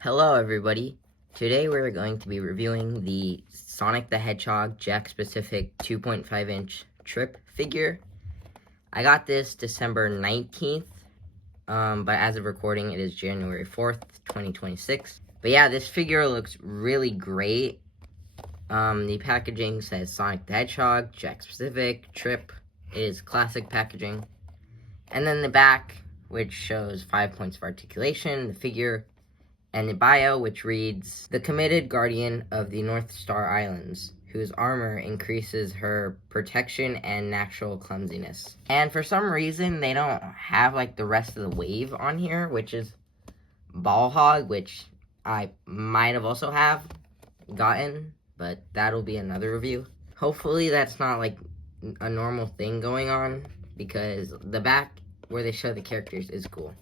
Hello everybody. Today we're going to be reviewing the Sonic the Hedgehog Jakks specific 2.5 inch Trip figure. I got this December 19th, but as of recording it is January 4th, 2026. But yeah, this figure looks really great. The packaging says Sonic the Hedgehog, Jakks specific, Trip. It is classic packaging. And then the back, which shows 5 points of articulation, the figure, and the bio, which reads, the committed guardian of the North Star Islands, whose armor increases her protection and natural clumsiness. And for some reason, they don't have, like, the rest of the wave on here, which is Ball Hog, which I might have also gotten, but that'll be another review. Hopefully that's not, like, a normal thing going on, because the back where they show the characters is cool.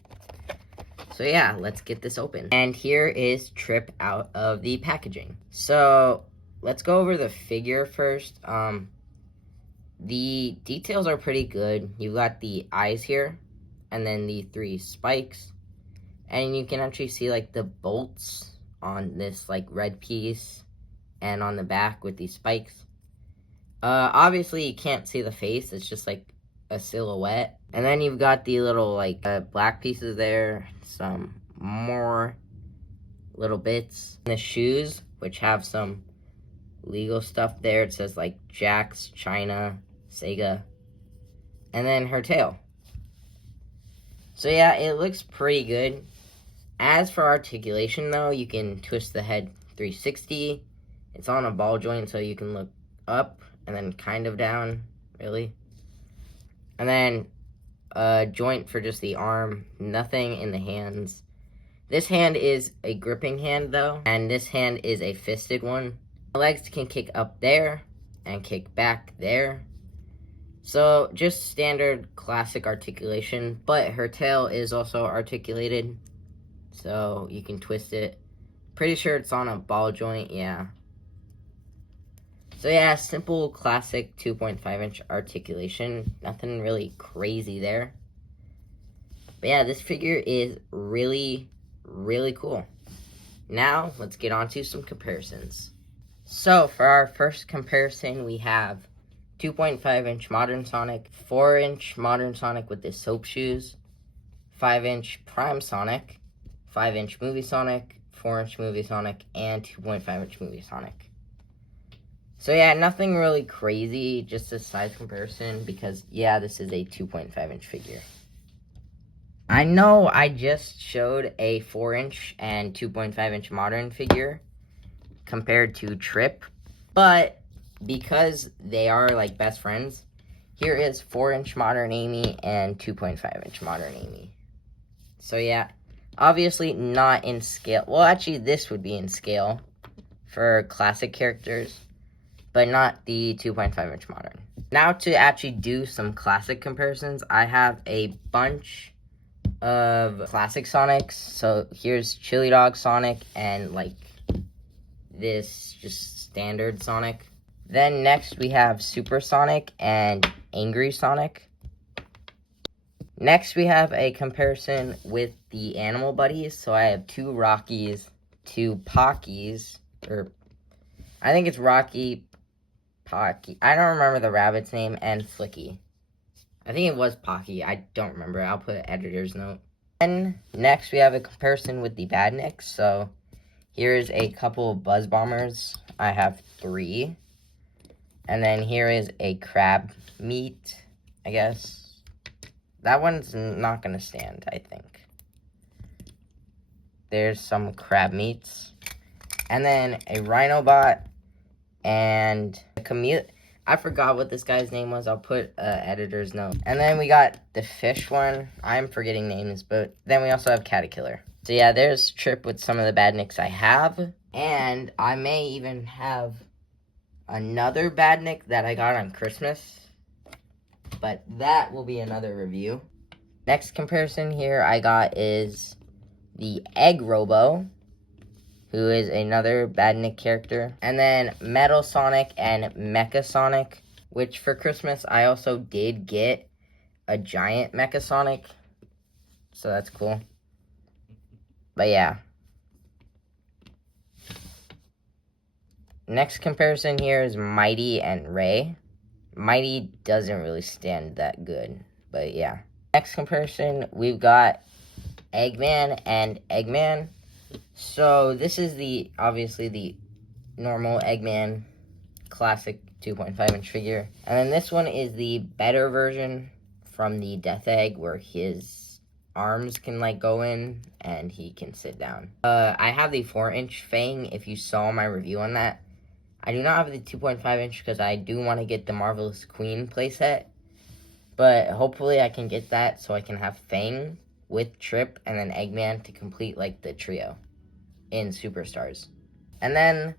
So yeah, let's get this open. And here is Trip out of the packaging. So let's go over the figure first. The details are pretty good. You've got the eyes here, and then the 3 spikes. And you can actually see like the bolts on this like red piece and on the back with these spikes. Obviously you can't see the face, it's just like a silhouette. And then you've got the little like black pieces there, some more little bits. And the shoes, which have some legal stuff there. It says like Jakks, China, Sega. And then her tail. So yeah, it looks pretty good. As for articulation though, you can twist the head 360. It's on a ball joint, so you can look up and then kind of down, really. And then a joint for just the arm, nothing in the hands. This hand is a gripping hand though, and this hand is a fisted one. The legs can kick up there and kick back there. So just standard classic articulation, but her tail is also articulated, so you can twist it. Pretty sure it's on a ball joint, yeah. So yeah, simple classic 2.5 inch articulation. Nothing really crazy there. But yeah, this figure is really, really cool. Now, let's get on to some comparisons. So for our first comparison, we have 2.5 inch Modern Sonic, 4 inch Modern Sonic with the soap shoes, 5 inch Prime Sonic, 5 inch Movie Sonic, 4 inch Movie Sonic, and 2.5 inch Movie Sonic. So yeah, nothing really crazy, just a size comparison, because yeah, this is a 2.5 inch figure. I know I just showed a 4 inch and 2.5 inch modern figure compared to Trip, but because they are like best friends, here is 4 inch modern Amy and 2.5 inch modern Amy. So yeah, obviously not in scale. Well, actually this would be in scale for classic characters, but not the 2.5 inch modern. Now to actually do some classic comparisons, I have a bunch of classic Sonics. So here's Chili Dog Sonic and like this just standard Sonic. Then next we have Super Sonic and Angry Sonic. Next we have a comparison with the Animal Buddies. So I have 2 Rockies, 2 Pockies, or I think it's Rocky, Pocky. I don't remember the rabbit's name, and Flicky. I think it was Pocky. I don't remember. I'll put an editor's note. And next we have a comparison with the Badniks. So here's a couple of Buzz Bombers. I have 3. And then here is a crab meat, I guess. That one's not going to stand, I think. There's some crab meats. And then a Rhinobot and a Chameleon. I forgot what this guy's name was. I'll put editor's note. And then we got the fish one. I'm forgetting names, but then we also have Caterkiller. So yeah, there's Trip with some of the Badniks I have. And I may even have another Badnik that I got on Christmas, but that will be another review. Next comparison here I got is the Egg Robo, who is another Badnik character. And then Metal Sonic and Mecha Sonic, which for Christmas I also did get a giant Mecha Sonic, so that's cool. But yeah, Next comparison here is Mighty and Ray. Mighty doesn't really stand that good, but yeah. Next comparison, we've got Eggman and Eggman. So this is obviously the normal Eggman classic 2.5-inch figure. And then this one is the better version from the Death Egg, where his arms can like go in and he can sit down. I have the 4-inch Fang, if you saw my review on that. I do not have the 2.5-inch because I do want to get the Marvelous Queen playset. But hopefully I can get that so I can have Fang with Trip and then Eggman to complete like the trio in Superstars. And then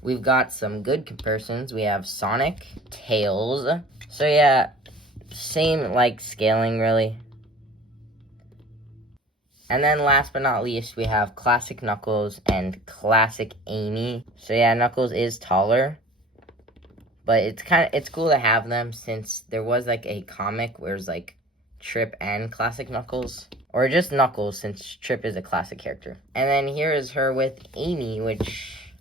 we've got some good comparisons. We have Sonic, Tails. So yeah, same like scaling really. And then last but not least, we have Classic Knuckles and Classic Amy. So yeah, Knuckles is taller. But it's cool to have them since there was like a comic where it's like Trip and Classic Knuckles. Or just Knuckles since Trip is a classic character. And then here is her with Amy, which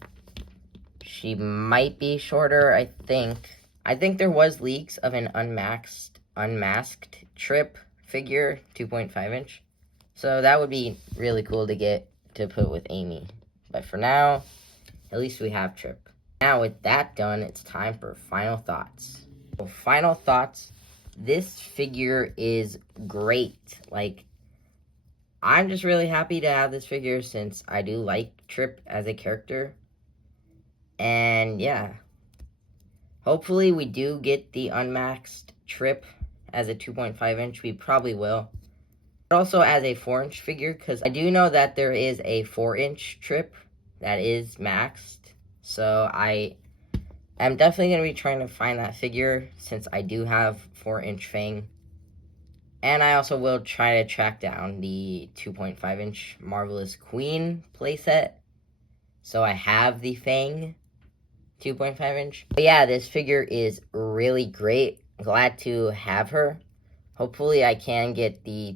she might be shorter, I think. I think there was leaks of an unmasked Trip figure, 2.5-inch. So that would be really cool to get to put with Amy. But for now, at least we have Trip. Now with that done, it's time for final thoughts. So final thoughts, this figure is great. Like, I'm just really happy to have this figure since I do like Trip as a character. And yeah, hopefully we do get the unmasked Trip as a 2.5-inch. We probably will. But also as a 4-inch figure, because I do know that there is a 4-inch Trip that is maxed. So I am definitely going to be trying to find that figure since I do have 4-inch Fang. And I also will try to track down the 2.5-inch Marvelous Queen playset. So I have the Fang 2.5-inch. But yeah, this figure is really great. Glad to have her. Hopefully I can get the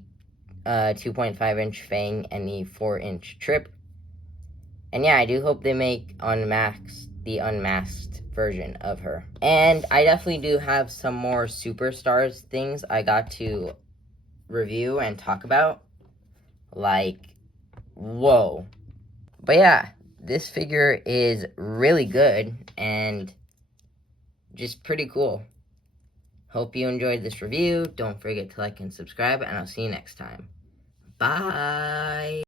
2.5-inch Fang and the 4-inch Trip. And yeah, I do hope they make the unmasked version of her. And I definitely do have some more Superstars things I got to review and talk about. Like, whoa. But yeah, this figure is really good and just pretty cool. Hope you enjoyed this review. Don't forget to like and subscribe, and I'll see you next time. Bye!